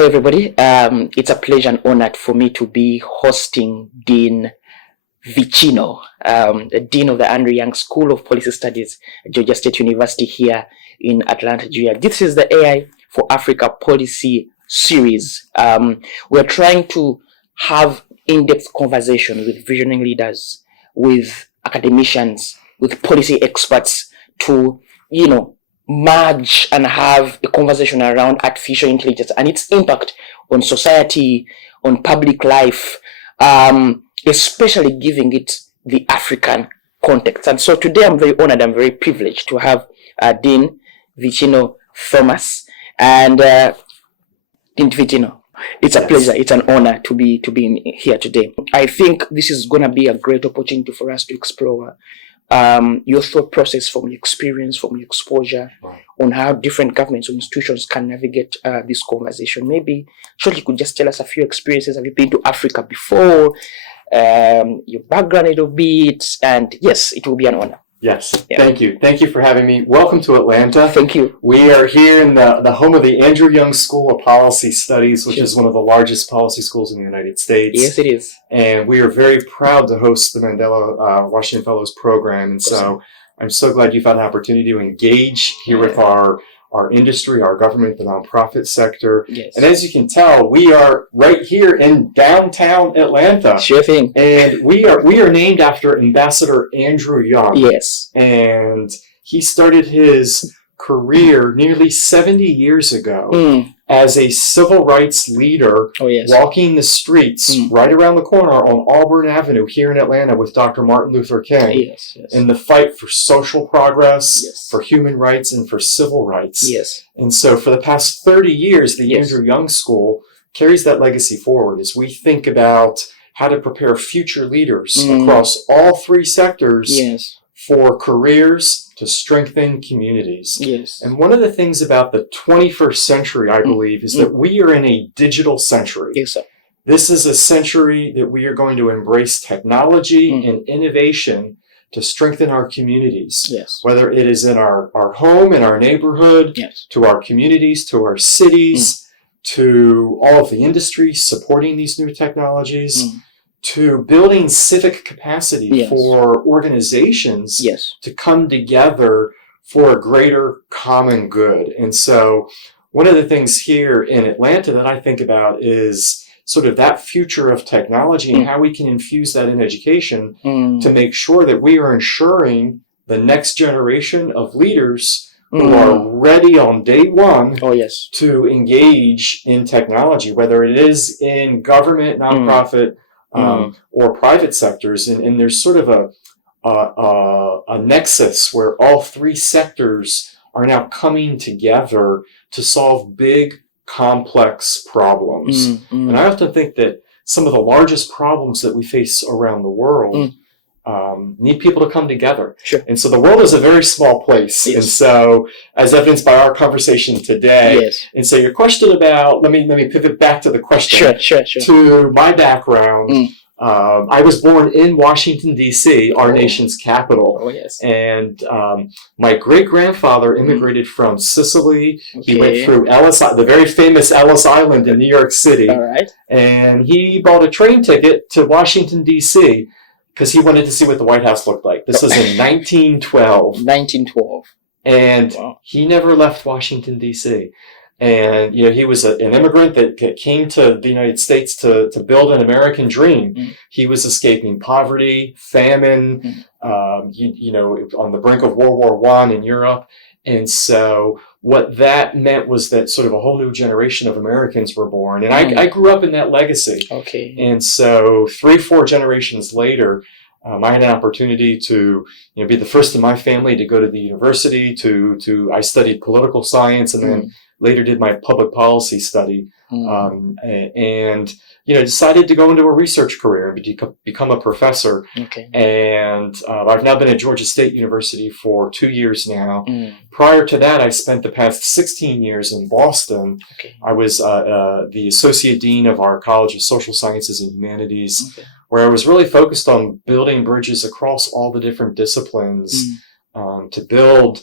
Hello, everybody. It's a pleasure and honor for me to be hosting Dean Vicino, the Dean of the Andrew Young School of Policy Studies at Georgia State University here in Atlanta, Georgia. This is the AI for Africa Policy Series. We're trying to have in-depth conversation with visionary leaders, with academicians, with policy experts to, merge and have a conversation around artificial intelligence and its impact on society, on public life, especially giving it the African context. And so today I'm very honored, I'm very privileged to have Dean Vicino Thomas. And Dean Vicino, it's a pleasure, it's an honor to be here today. I think this is going to be a great opportunity for us to explore your thought process, from your experience, from your exposure, on how different governments or institutions can navigate this conversation. Maybe shortly you could just tell us a few experiences. Have you been to Africa before? Your background a little bit, and yes, it will be an honor. Yes, yeah. Thank you. Thank you for having me. Welcome to Atlanta. Thank you. We are here in the home of the Andrew Young School of Policy Studies, which is one of the largest policy schools in the United States. Yes, it is. And we are very proud to host the Mandela Washington Fellows Program. And so I'm so glad you found an opportunity to engage here with our industry, our government, the nonprofit sector. Yes. And as you can tell, we are right here in downtown Atlanta. Sure thing. And we are named after Ambassador Andrew Young. Yes. And he started his career nearly 70 years ago as a civil rights leader, walking the streets right around the corner on Auburn Avenue here in Atlanta with Dr. Martin Luther King in the fight for social progress, for human rights, and for civil rights. Yes. And so for the past 30 years, the Andrew Young School carries that legacy forward as we think about how to prepare future leaders across all three sectors for careers to strengthen communities. Yes. And one of the things about the 21st century, I believe, is that we are in a digital century. Yes, sir. This is a century that we are going to embrace technology and innovation to strengthen our communities. Yes. Whether it is in our home, in our neighborhood, to our communities, to our cities, to all of the industries supporting these new technologies, to building civic capacity for organizations to come together for a greater common good. And so one of the things here in Atlanta that I think about is sort of that future of technology and how we can infuse that in education to make sure that we are ensuring the next generation of leaders who are ready on day one to engage in technology, whether it is in government, nonprofit, or private sectors, and there's sort of a nexus where all three sectors are now coming together to solve big, complex problems. And I often think that some of the largest problems that we face around the world need people to come together. Sure. And so the world is a very small place. And so, as evidenced by our conversation today, and so your question about, let me pivot back to the question. Sure. To my background, I was born in Washington, D.C., our nation's capital. And my great-grandfather immigrated from Sicily. He went through the very famous Ellis Island in New York City. And he bought a train ticket to Washington, D.C., because he wanted to see what the White House looked like. This was in 1912. And he never left Washington, D.C. And, he was an immigrant that came to the United States to build an American dream. He was escaping poverty, famine, on the brink of World War I in Europe. And so what that meant was that sort of a whole new generation of Americans were born. And I grew up in that legacy. And so 3-4 generations later, I had an opportunity to be the first in my family to go to the university. I studied political science and then later did my public policy study. And decided to go into a research career and become a professor. And I've now been at Georgia State University for 2 years now. Prior to that, I spent the past 16 years in Boston. I was the associate dean of our College of Social Sciences and Humanities, where I was really focused on building bridges across all the different disciplines to build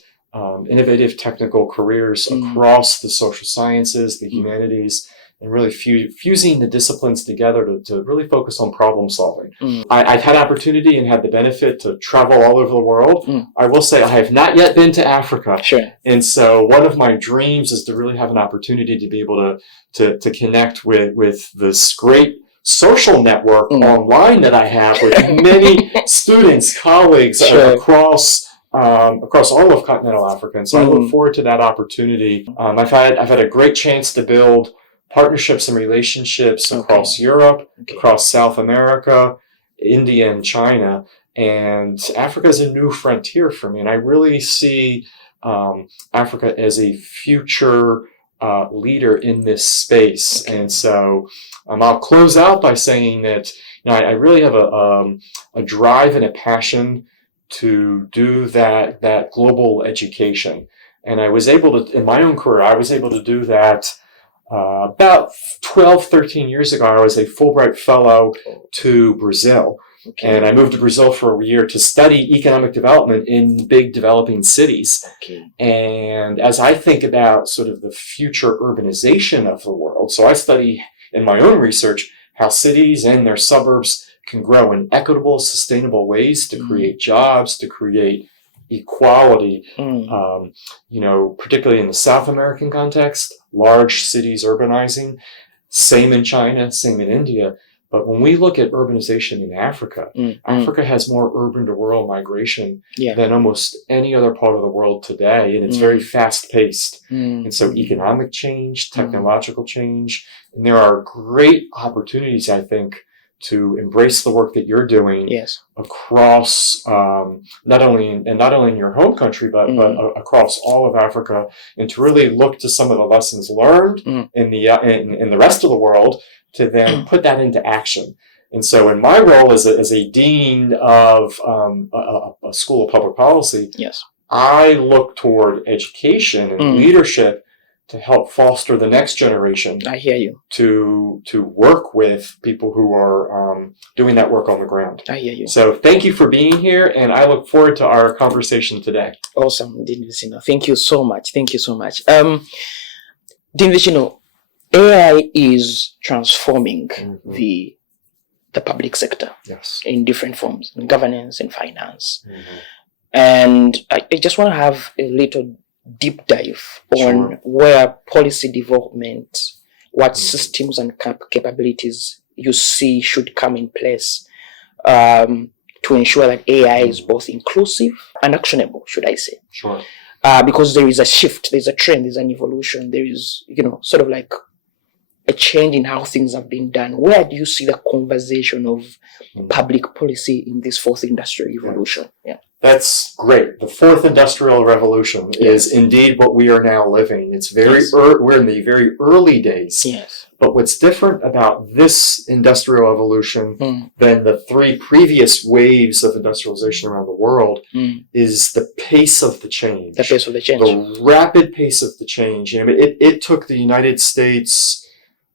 innovative technical careers across the social sciences, the humanities, and really fusing the disciplines together to really focus on problem solving. I've had opportunity and had the benefit to travel all over the world. I will say I have not yet been to Africa. Sure. And so one of my dreams is to really have an opportunity to be able to connect with this great social network online that I have with many students, colleagues across all of continental Africa. And so I look forward to that opportunity. I've had a great chance to build partnerships and relationships across Europe, across South America, India, and China. And Africa is a new frontier for me. And I really see Africa as a future leader in this space. And so I'll close out by saying that I really have a drive and a passion to do that global education. And I was able to, in my own career, I was able to do that about 12, 13 years ago. I was a Fulbright Fellow to Brazil. And I moved to Brazil for a year to study economic development in big developing cities. And as I think about sort of the future urbanization of the world, so I study in my own research how cities and their suburbs can grow in equitable, sustainable ways to create jobs, to create equality. Particularly in the South American context, large cities urbanizing, same in China, same in India. But when we look at urbanization in Africa, Africa has more urban to rural migration than almost any other part of the world today. And it's very fast paced. And so economic change, technological change, and there are great opportunities, I think, to embrace the work that you're doing across not only in your home country, but across all of Africa, and to really look to some of the lessons learned in the rest of the world to then put that into action. And so in my role as a dean of a school of public policy, I look toward education and leadership to help foster the next generation. I hear you. To work with people who are doing that work on the ground. I hear you. So thank you for being here, and I look forward to our conversation today. Awesome, Dean Vicino. Thank you so much. Thank you so much. Dean Vicino, AI is transforming the public sector in different forms, in governance and finance. And I just want to have a little deep dive on where policy development, what systems and capabilities you see should come in place to ensure that AI is both inclusive and actionable, should I say. Because there is a shift, there's a trend, there's an evolution, there is, sort of like a change in how things have been done. Where do you see the conversation of public policy in this fourth industrial revolution? That's great. The fourth industrial revolution is indeed what we are now living. It's we're in the very early days. But what's different about this industrial evolution than the three previous waves of industrialization around the world is the pace of the change. The pace of the change. The rapid pace of the change. It took the United States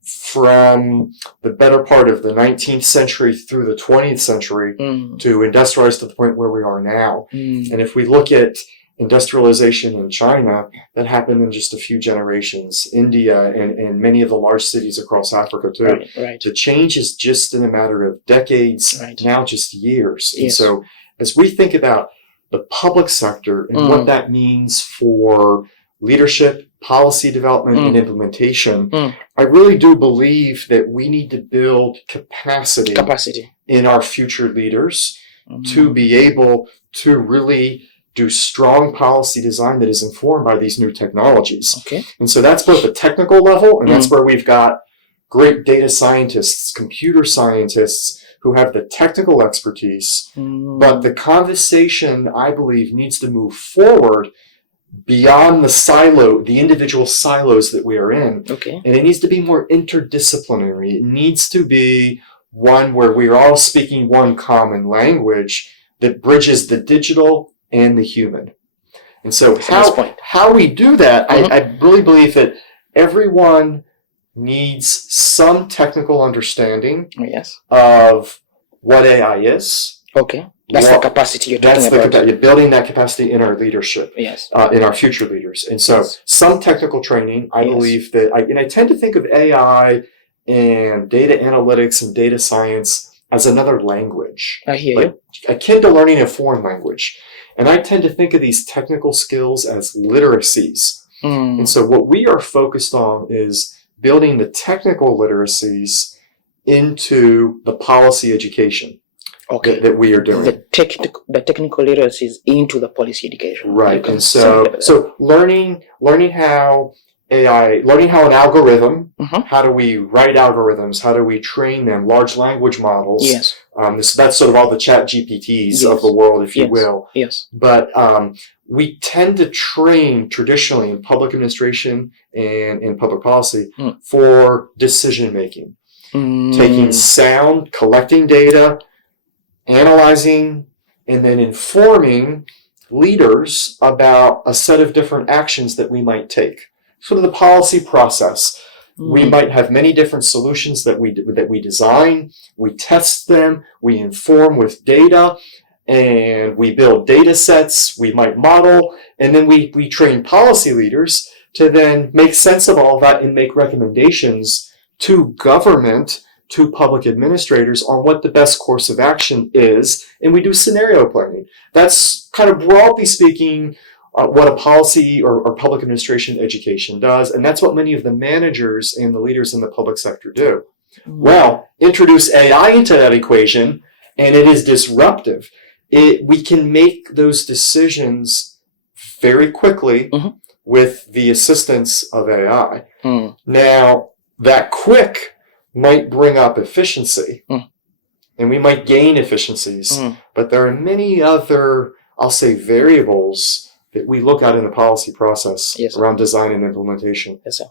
from the better part of the 19th century through the 20th century to industrialize to the point where we are now. And if we look at industrialization in China, that happened in just a few generations. India and many of the large cities across Africa too. The change is just in a matter of decades, now just years. And so as we think about the public sector and what that means for leadership, policy development, and implementation, I really do believe that we need to build capacity in our future leaders to be able to really do strong policy design that is informed by these new technologies. And so that's both the technical level, and that's where we've got great data scientists, computer scientists who have the technical expertise. But the conversation, I believe, needs to move forward beyond the individual silos that we are in. And it needs to be more interdisciplinary. It needs to be one where we are all speaking one common language that bridges the digital and the human. And so how we do that, I really believe that everyone needs some technical understanding of what AI is, That's the capacity you're talking about. You're building that capacity in our leadership, yes, in our future leaders. And so some technical training, I believe that, I tend to think of AI and data analytics and data science as another language. I hear you. Akin to learning a foreign language. And I tend to think of these technical skills as literacies. And so what we are focused on is building the technical literacies into the policy education that we are doing. The technical literacies into the policy education. Right. And so learning how an algorithm, how do we write algorithms, how do we train them, large language models. Yes. That's sort of all the chat GPTs of the world, if you will. Yes. But we tend to train traditionally in public administration and in public policy for decision making. Taking sound, collecting data, analyzing, and then informing leaders about a set of different actions that we might take. Sort of the policy process. We might have many different solutions that we design, we test them, we inform with data, and we build data sets, we might model, and then we train policy leaders to then make sense of all of that and make recommendations to government, to public administrators on what the best course of action is, and we do scenario planning. That's kind of broadly speaking what a policy or public administration education does, and that's what many of the managers and the leaders in the public sector do. Well, introduce AI into that equation, and it is disruptive. We can make those decisions very quickly with the assistance of AI. Now, that quick might bring up efficiency, and we might gain efficiencies, but there are many other, I'll say, variables that we look at in the policy process around design and implementation. Yes, sir.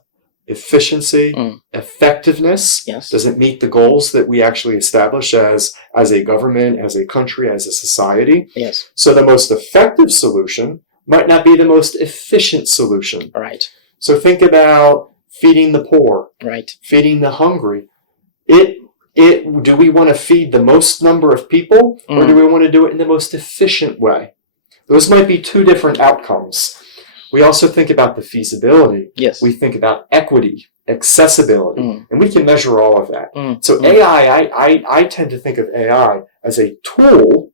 Efficiency, effectiveness. Does it meet the goals that we actually establish as a government, as a country, as a society? Yes. So the most effective solution might not be the most efficient solution. Right. So think about feeding the poor, feeding the hungry. Do we want to feed the most number of people, or do we want to do it in the most efficient way? Those might be two different outcomes. We also think about the feasibility. Yes. We think about equity, accessibility, and we can measure all of that. So AI, I tend to think of AI as a tool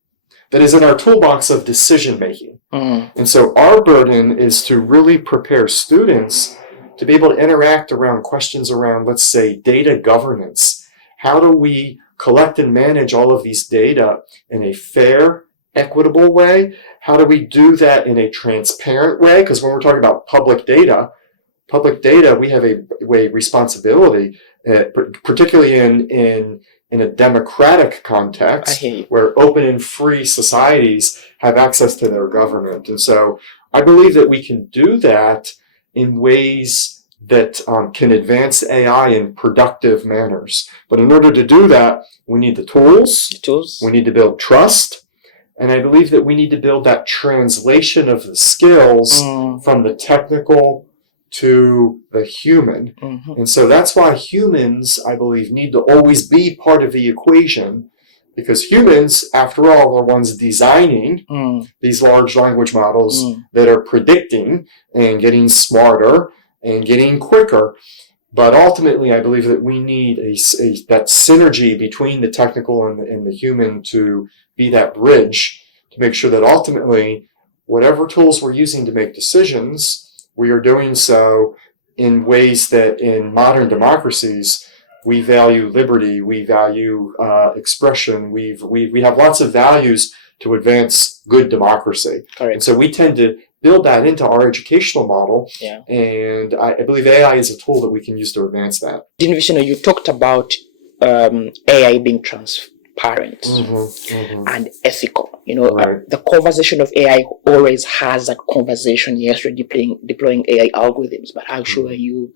that is in our toolbox of decision making. And so our burden is to really prepare students to be able to interact around questions around, let's say, data governance. How do we collect and manage all of these data in a fair, equitable way? How do we do that in a transparent way? Because when we're talking about public data, we have a responsibility, particularly in a democratic context, where open and free societies have access to their government. And so I believe that we can do that in ways that can advance AI in productive manners. But in order to do that, we need the tools. We need to build trust. And I believe that we need to build that translation of the skills from the technical to the human. And so that's why humans, I believe, need to always be part of the equation, because humans, after all, are ones designing these large language models that are predicting and getting smarter and getting quicker. But ultimately, I believe that we need that synergy between the technical and the human to be that bridge to make sure that ultimately, whatever tools we're using to make decisions, we are doing so in ways that in modern democracies, we value liberty, we value expression, we have lots of values to advance good democracy. And so we tend to build that into our educational model, and I believe AI is a tool that we can use to advance that. Dean Vicino, you talked about AI being transparent and ethical. The conversation of AI always has that conversation. Yes, you're deploying AI algorithms, but how sure are you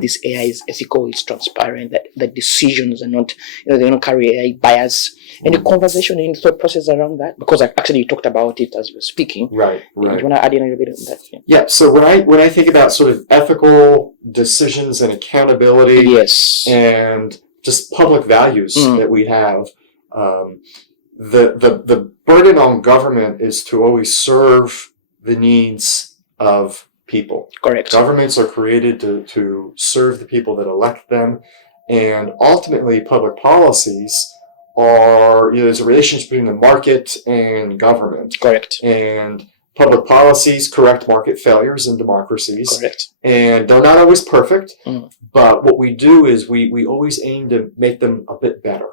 this AI is ethical, it's transparent, that the decisions are not, they don't carry AI bias? Any conversation in thought process around that? Because actually you talked about it as we were speaking. Right. Do you want to add in a little bit on that? Yeah. So when I think about sort of ethical decisions and accountability, and just public values that we have, the burden on government is to always serve the needs of people. Correct. Governments are created to serve the people that elect them, and ultimately public policies are, there's a relationship between the market and government. Correct. And public policies correct market failures in democracies. Correct. And they're not always perfect, but what we do is we always aim to make them a bit better.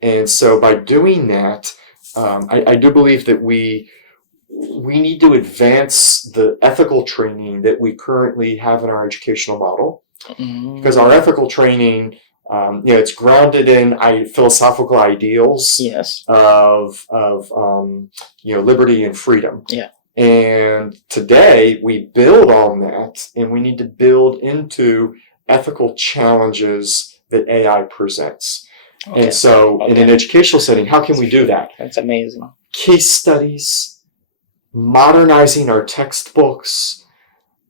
And so by doing that, I do believe that we need to advance the ethical training that we currently have in our educational model. Because our ethical training, it's grounded in philosophical ideals of liberty and freedom. Yeah. And today we build on that, and we need to build into ethical challenges that AI presents. Okay. And so in an educational setting, how can we do that? That's amazing. Case studies, modernizing our textbooks,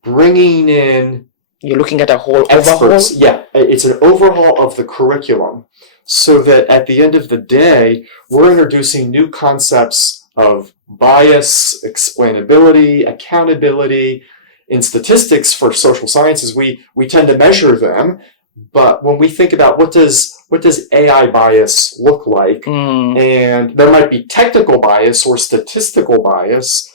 bringing in... You're looking at a whole experts. overhaul? Yeah, it's an overhaul of the curriculum so that at the end of the day, we're introducing new concepts of bias, explainability, accountability. In statistics for social sciences, we tend to measure them, but when we think about what does AI bias look like, and there might be technical bias or statistical bias,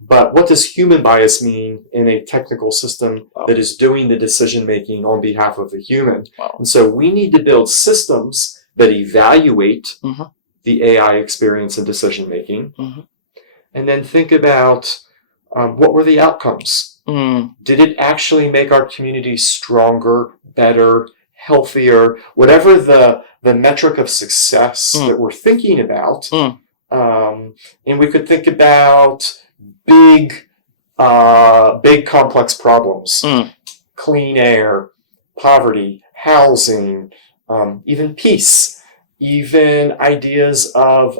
but what does human bias mean in a technical system that is doing the decision making on behalf of the human? And so we need to build systems that evaluate the AI experience and decision making, and then think about what were the outcomes. Did it actually make our community stronger, better, healthier, whatever the metric of success that we're thinking about? And we could think about big complex problems, clean air, poverty, housing, even peace, even ideas of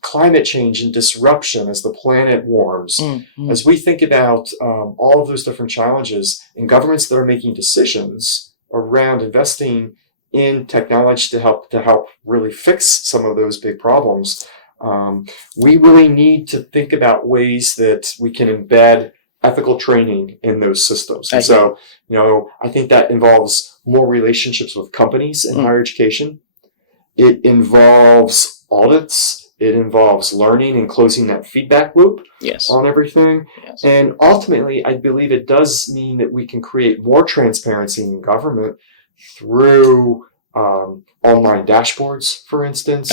climate change and disruption as the planet warms. As we think about all of those different challenges, and governments that are making decisions around investing in technology to help really fix some of those big problems, we really need to think about ways that we can embed ethical training in those systems. And so, I think that involves more relationships with companies in higher education. It involves audits. It involves learning and closing that feedback loop on everything. And ultimately, I believe it does mean that we can create more transparency in government through online dashboards, for instance,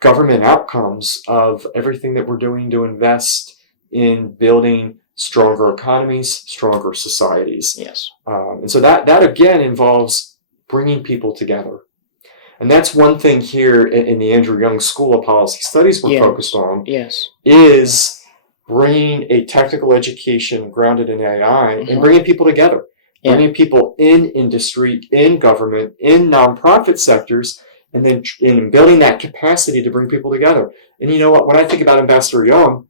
government outcomes of everything that we're doing to invest in building stronger economies, stronger societies. And so that again involves bringing people together. And that's one thing here in the Andrew Young School of Policy Studies we're focused on, is bringing a technical education grounded in AI and bringing people together. Bringing people in industry, in government, in nonprofit sectors, and then in building that capacity to bring people together. And you know what? When I think about Ambassador Young,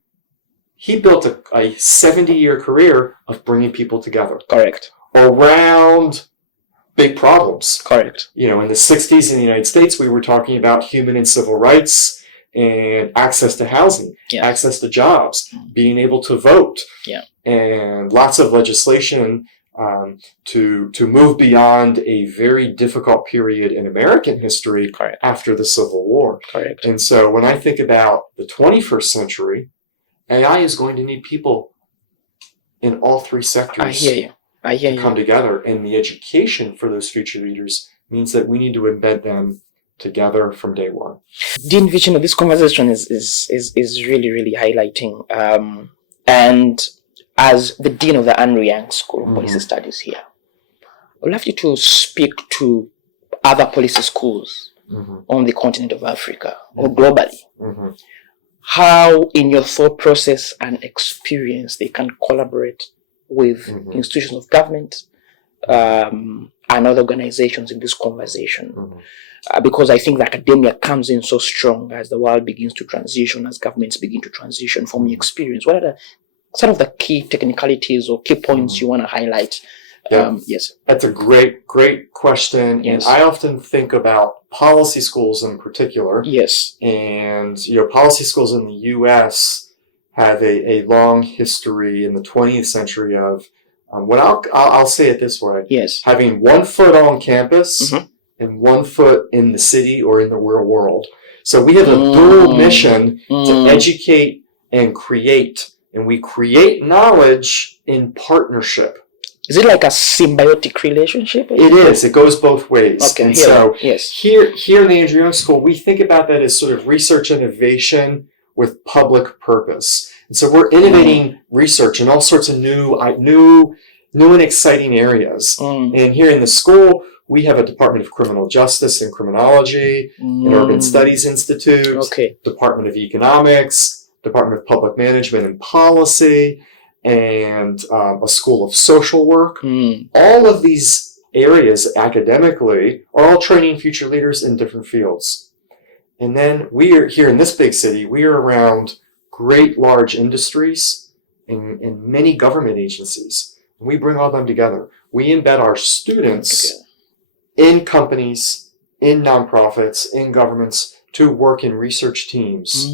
he built a 70-year career of bringing people together. Correct. Around big problems. Correct. In the 60s in the United States, we were talking about human and civil rights and access to housing, access to jobs, being able to vote, and lots of legislation to move beyond a very difficult period in American history after the Civil War. And so when I think about the 21st century, AI is going to need people in all three sectors. I hear you. Come together, and the education for those future leaders means that we need to embed them together from day one. Dean Vicino, this conversation is really, really highlighting. And as the Dean of the Andrew Young School of Policy Studies here, I'd love you to speak to other policy schools on the continent of Africa or globally. How, in your thought process and experience, they can collaborate with institutions of government and other organizations in this conversation. Because I think that academia comes in so strong as the world begins to transition, as governments begin to transition. From your experience, what are some of the key technicalities or key points you want to highlight Yeah. Yes. That's a great question. Yes. And I often think about policy schools in particular. Yes. And, policy schools in the U.S. have a long history in the 20th century of, I'll say it this way. Yes. Having one foot on campus and one foot in the city or in the real world. So we have a dual mission to educate and create. And we create knowledge in partnership. Is it like a symbiotic relationship? It is. It goes both ways. Okay. And Here, so yes. here in the Andrew Young School, we think about that as sort of research innovation with public purpose. And so we're innovating research in all sorts of new and exciting areas. And here in the school, we have a Department of Criminal Justice and Criminology, an Urban Studies Institute, Department of Economics, Department of Public Management and Policy, and a School of Social Work. All of these areas academically are all training future leaders in different fields. And then we are here in this big city, we are around great large industries and many government agencies. And we bring all them together. We embed our students in companies, in nonprofits, in governments to work in research teams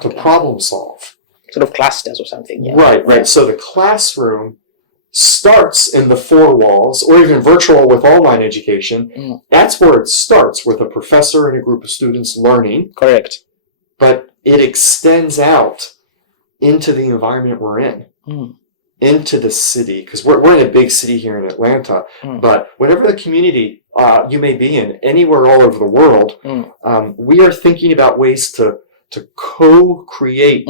to problem solve. Sort of clusters or something. Yeah. Right. So the classroom starts in the four walls, or even virtual with online education. That's where it starts, with a professor and a group of students learning. Correct. But it extends out into the environment we're in, into the city, because we're in a big city here in Atlanta. But whatever the community you may be in, anywhere all over the world, we are thinking about ways to co-create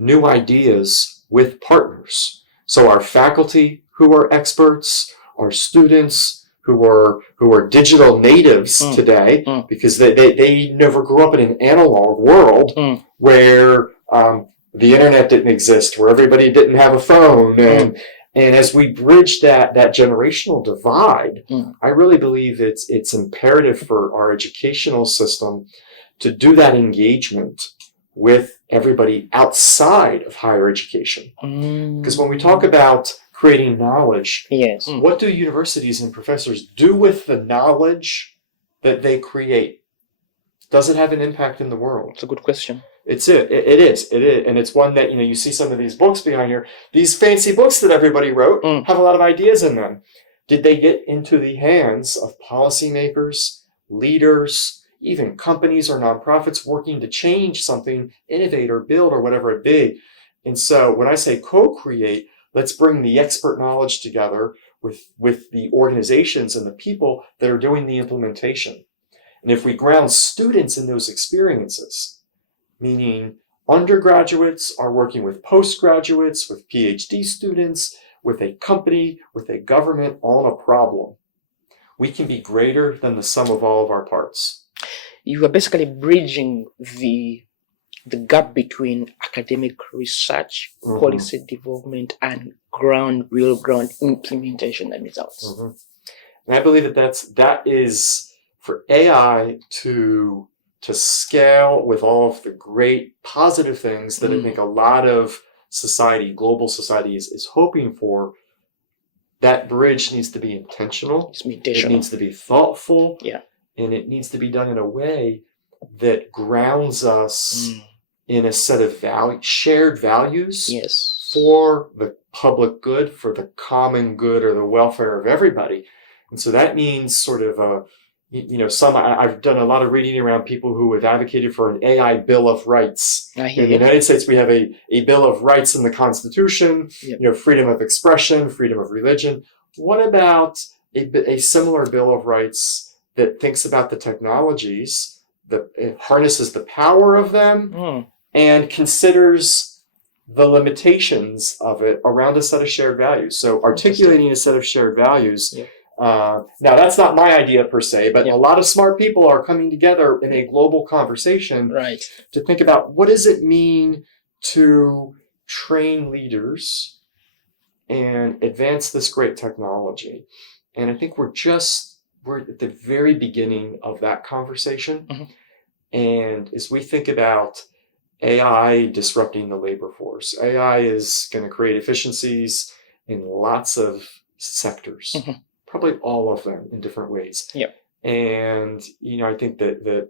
new ideas with partners. So our faculty who are experts, our students who are digital natives today, because they never grew up in an analog world where the internet didn't exist, where everybody didn't have a phone. And as we bridge that generational divide, I really believe it's imperative for our educational system to do that engagement with everybody outside of higher education. Because when we talk about creating knowledge, what do universities and professors do with the knowledge that they create? Does it have an impact in the world? It's a good question. It is. And it's one that, you see some of these books behind here. These fancy books that everybody wrote have a lot of ideas in them. Did they get into the hands of policymakers, leaders, even companies or nonprofits working to change something, innovate or build or whatever it be? And so when I say co-create, let's bring the expert knowledge together with the organizations and the people that are doing the implementation. And if we ground students in those experiences, meaning undergraduates are working with postgraduates, with PhD students, with a company, with a government on a problem, we can be greater than the sum of all of our parts. You are basically bridging the gap between academic research, policy development, and real ground implementation and results. And I believe that is for AI to scale with all of the great positive things that I think a lot of society, global society is hoping for. That bridge needs to be intentional. It needs to be thoughtful. And it needs to be done in a way that grounds us in a set of shared values for the public good, for the common good or the welfare of everybody. And so that means sort of I've done a lot of reading around people who have advocated for an AI Bill of Rights. In the United States, we have a Bill of Rights in the Constitution, freedom of expression, freedom of religion. What about a similar Bill of Rights that thinks about the technologies, that harnesses the power of them, and considers the limitations of it around a set of shared values? So articulating a set of shared values. Now, that's not my idea per se, but a lot of smart people are coming together in a global conversation to think about what does it mean to train leaders and advance this great technology. And I think we're at the very beginning of that conversation. And as we think about AI disrupting the labor force, AI is going to create efficiencies in lots of sectors, probably all of them in different ways. Yep. And, I think that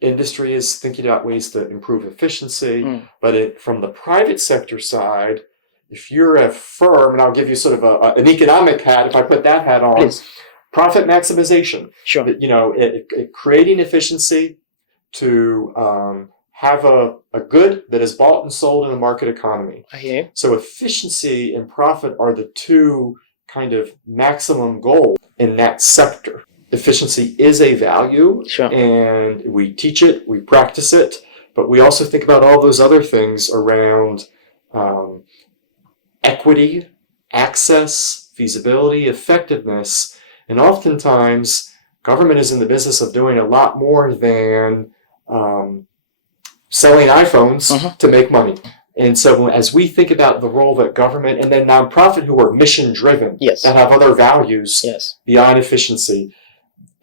industry is thinking about ways to improve efficiency, but from the private sector side, if you're a firm, and I'll give you sort of an economic hat, if I put that hat on, Please. Profit maximization. Sure. Creating efficiency to have a good that is bought and sold in the market economy. I hear you. So efficiency and profit are the two kind of maximum goals in that sector. Efficiency is a value, sure, and we teach it, we practice it, but we also think about all those other things around equity, access, feasibility, effectiveness, and oftentimes government is in the business of doing a lot more than selling iPhones to make money. And so as we think about the role that government and then nonprofit who are mission driven, yes, that have other values, yes, beyond efficiency,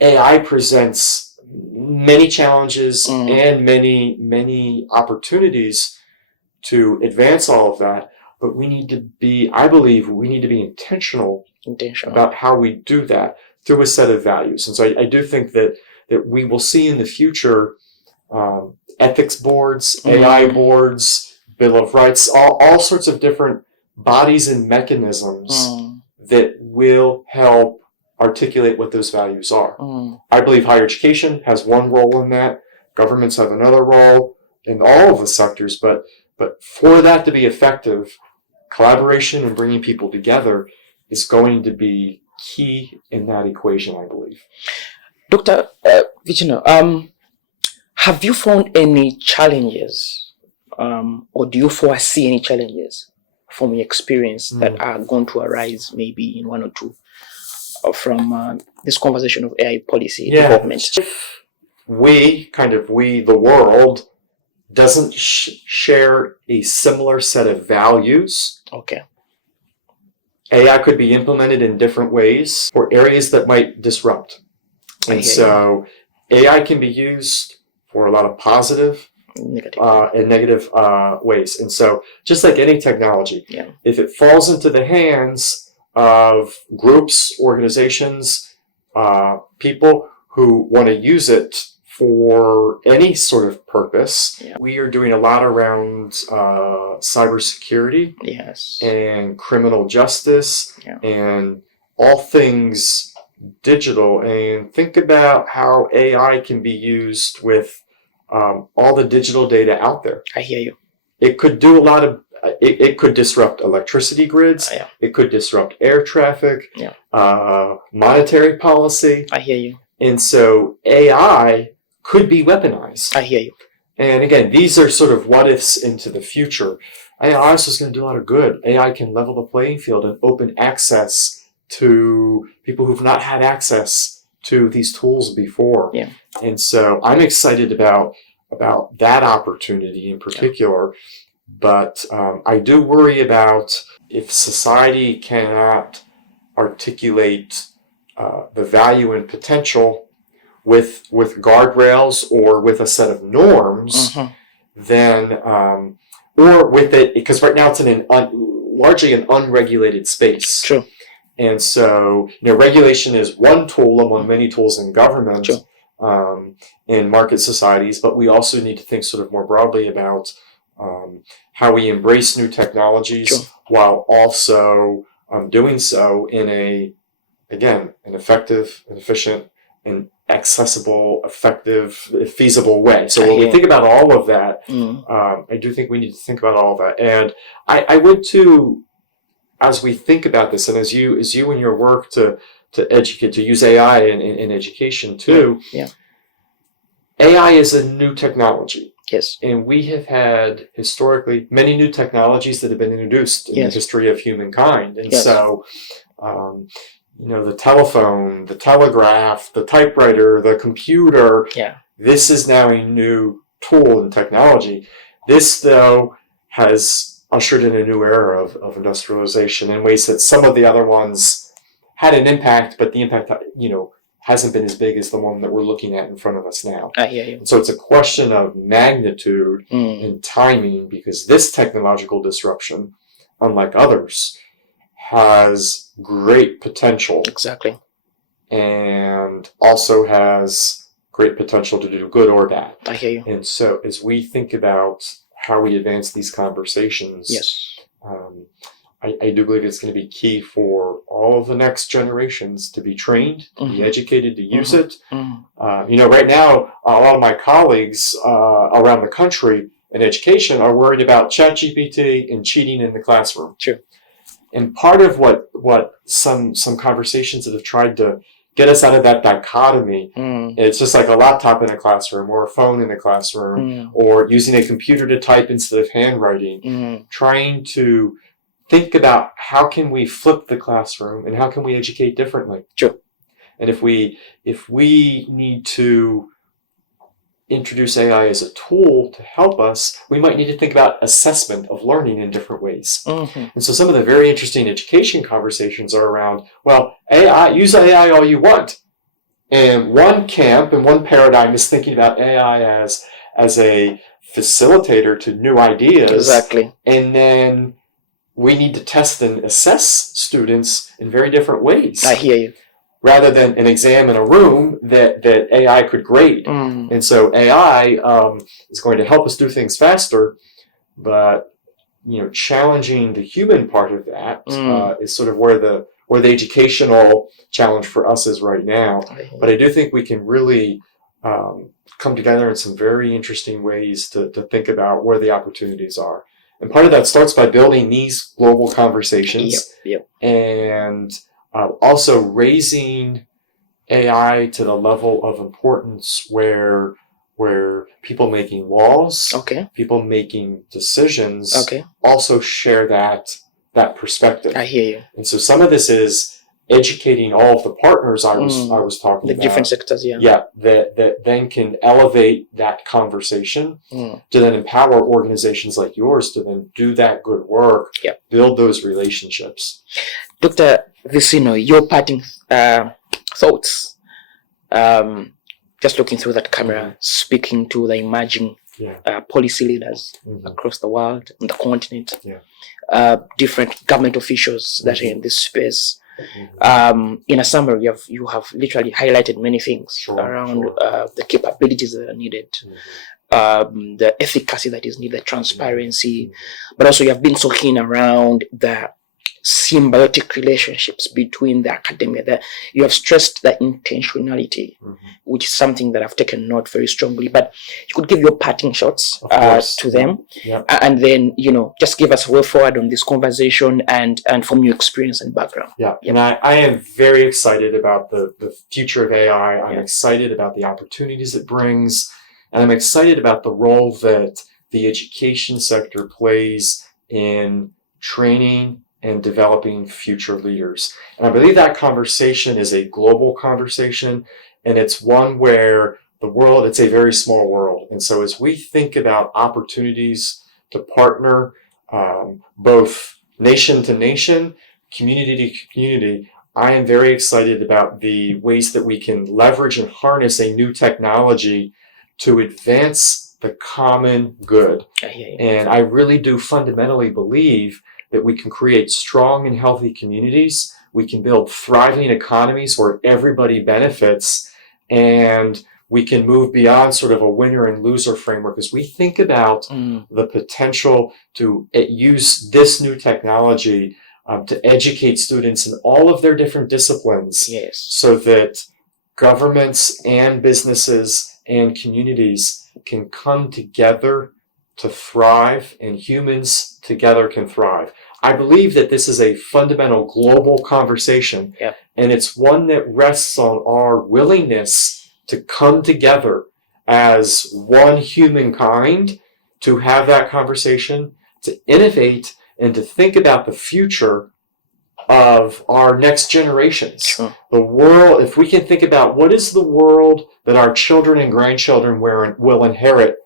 AI presents many challenges and many opportunities to advance all of that. But I believe we need to be intentional about how we do that through a set of values. And so I do think that we will see in the future ethics boards, AI boards, Bill of Rights, all sorts of different bodies and mechanisms that will help articulate what those values are. I believe higher education has one role in that. Governments have another role in all of the sectors, but for that to be effective, collaboration and bringing people together is going to be key in that equation, I believe. Dr. Vicino, have you found any challenges, or do you foresee any challenges from your experience that are going to arise maybe in one or two from this conversation of AI policy development? If the world, doesn't share a similar set of values, okay, AI could be implemented in different ways for areas that might disrupt. And so AI can be used for a lot of positive and negative ways. And so just like any technology, if it falls into the hands of groups, organizations, people who want to use it for any sort of purpose, we are doing a lot around cybersecurity, and criminal justice, and all things digital. And think about how AI can be used with all the digital data out there. I hear you. It could do a lot of. It could disrupt electricity grids. It could disrupt air traffic. Monetary policy. I hear you. And so AI could be weaponized. I hear you. And again, these are sort of what ifs into the future. AI also is going to do a lot of good. AI can level the playing field and open access to people who've not had access to these tools before. And so I'm excited about that opportunity in particular. But I do worry about if society cannot articulate the value and potential with guardrails or with a set of norms, then or with it, because right now it's in largely an unregulated space. True. And so regulation is one tool among many tools in government, in market societies, but we also need to think sort of more broadly about how we embrace new technologies while also doing so in an effective and efficient and accessible, effective, feasible way. So when we think about all of that, I do think we need to think about all of that. And I would too, as we think about this, and as you in your work to educate, to use AI in education too, AI is a new technology. Yes. And we have had historically many new technologies that have been introduced in the history of humankind. And so, the telephone, the telegraph, the typewriter, the computer, this is now a new tool and technology. This, though, has ushered in a new era of industrialization in ways that some of the other ones had an impact, but the impact, hasn't been as big as the one that we're looking at in front of us now. I hear you. And so it's a question of magnitude and timing, because this technological disruption, unlike others, has great potential. Exactly. And also has great potential to do good or bad. I hear you. And so as we think about how we advance these conversations, yes, I do believe it's going to be key for all of the next generations to be trained, to be educated, to use it. Right now, a lot of my colleagues around the country in education are worried about ChatGPT and cheating in the classroom. True. And part of what some conversations that have tried to get us out of that dichotomy, it's just like a laptop in a classroom or a phone in a classroom or using a computer to type instead of handwriting, trying to think about how can we flip the classroom and how can we educate differently. Sure. And if we need to introduce AI as a tool to help us, we might need to think about assessment of learning in different ways. And so some of the very interesting education conversations are around, well, AI, use AI all you want. And one camp and one paradigm is thinking about AI as a facilitator to new ideas. Exactly. And then we need to test and assess students in very different ways. I hear you. Rather than an exam in a room that AI could grade. And so AI is going to help us do things faster, but challenging the human part of that is sort of where the educational challenge for us is right now. But I do think we can really come together in some very interesting ways to think about where the opportunities are. And part of that starts by building these global conversations and also raising AI to the level of importance where people making laws, people making decisions, also share that perspective. I hear you. And so some of this is educating all of the partners I was talking about. The different sectors, that then can elevate that conversation to then empower organizations like yours to then do that good work, build those relationships. Dr. Vicino, your parting thoughts, just looking through that camera, speaking to the emerging policy leaders across the world, on the continent, different government officials that are in this space. In a summary, you have literally highlighted many things around the capabilities that are needed, the efficacy that is needed, transparency, but also you have been so keen around the symbiotic relationships between the academia. That you have stressed the intentionality, which is something that I've taken note very strongly. But you could give your parting shots to them, and then just give us a way forward on this conversation and from your experience and background. And I am very excited about the future of AI. I'm excited about the opportunities it brings, and I'm excited about the role that the education sector plays in training and developing future leaders. And I believe that conversation is a global conversation, and it's one where it's a very small world. And so as we think about opportunities to partner both nation to nation, community to community, I am very excited about the ways that we can leverage and harness a new technology to advance the common good. And I really do fundamentally believe that we can create strong and healthy communities. We can build thriving economies where everybody benefits, and we can move beyond sort of a winner and loser framework as we think about the potential to use this new technology to educate students in all of their different disciplines, so that governments and businesses and communities can come together to thrive, and humans together can thrive. I believe that this is a fundamental global conversation, and it's one that rests on our willingness to come together as one humankind to have that conversation, to innovate, and to think about the future of our next generations. The world, if we can think about what is the world that our children and grandchildren will inherit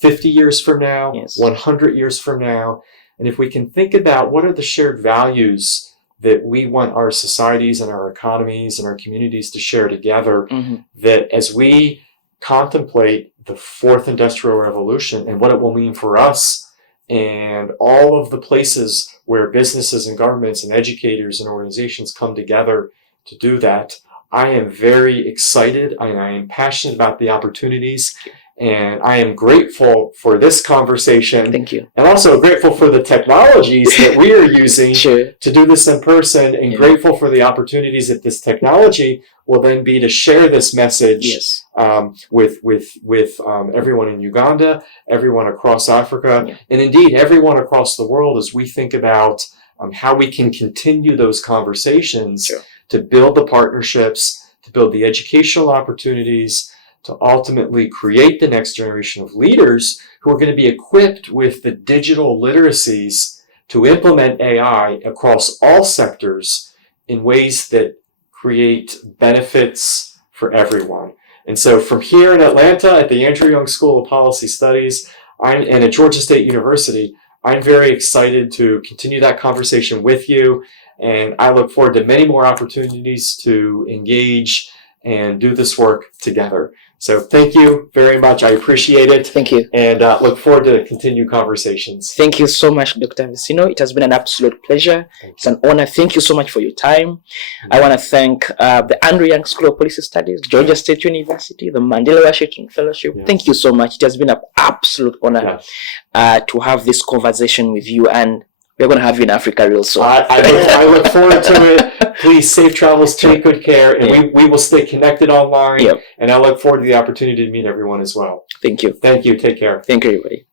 50 years from now, 100 years from now, and if we can think about what are the shared values that we want our societies and our economies and our communities to share together, that as we contemplate the fourth industrial revolution and what it will mean for us and all of the places where businesses and governments and educators and organizations come together to do that. I am very excited and I am passionate about the opportunities, and I am grateful for this conversation. Thank you. And also grateful for the technologies that we are using Sure. to do this in person, and grateful for the opportunities that this technology will then be to share this message Yes. with everyone in Uganda, everyone across Africa, and indeed everyone across the world as we think about how we can continue those conversations. Sure. To build the partnerships, to build the educational opportunities, to ultimately create the next generation of leaders who are going to be equipped with the digital literacies to implement AI across all sectors in ways that create benefits for everyone. And so from here in Atlanta at the Andrew Young School of Policy Studies and at Georgia State University, I'm very excited to continue that conversation with you. And I look forward to many more opportunities to engage and do this work together. So thank you very much. I appreciate it. Thank you. And look forward to continued conversations. Thank you so much, Dr. Vicino. It has been an absolute pleasure. It's an honor. Thank you so much for your time. I want to thank the Andrew Young School of Policy Studies, Georgia State University, the Mandela Washington Fellowship. Yes. Thank you so much. It has been an absolute honor to have this conversation with you, and we're going to have you in Africa real soon. I look forward to it. Please, safe travels, take good care, and we will stay connected online. And I look forward to the opportunity to meet everyone as well. Thank you. Thank you. Take care. Thank you, everybody.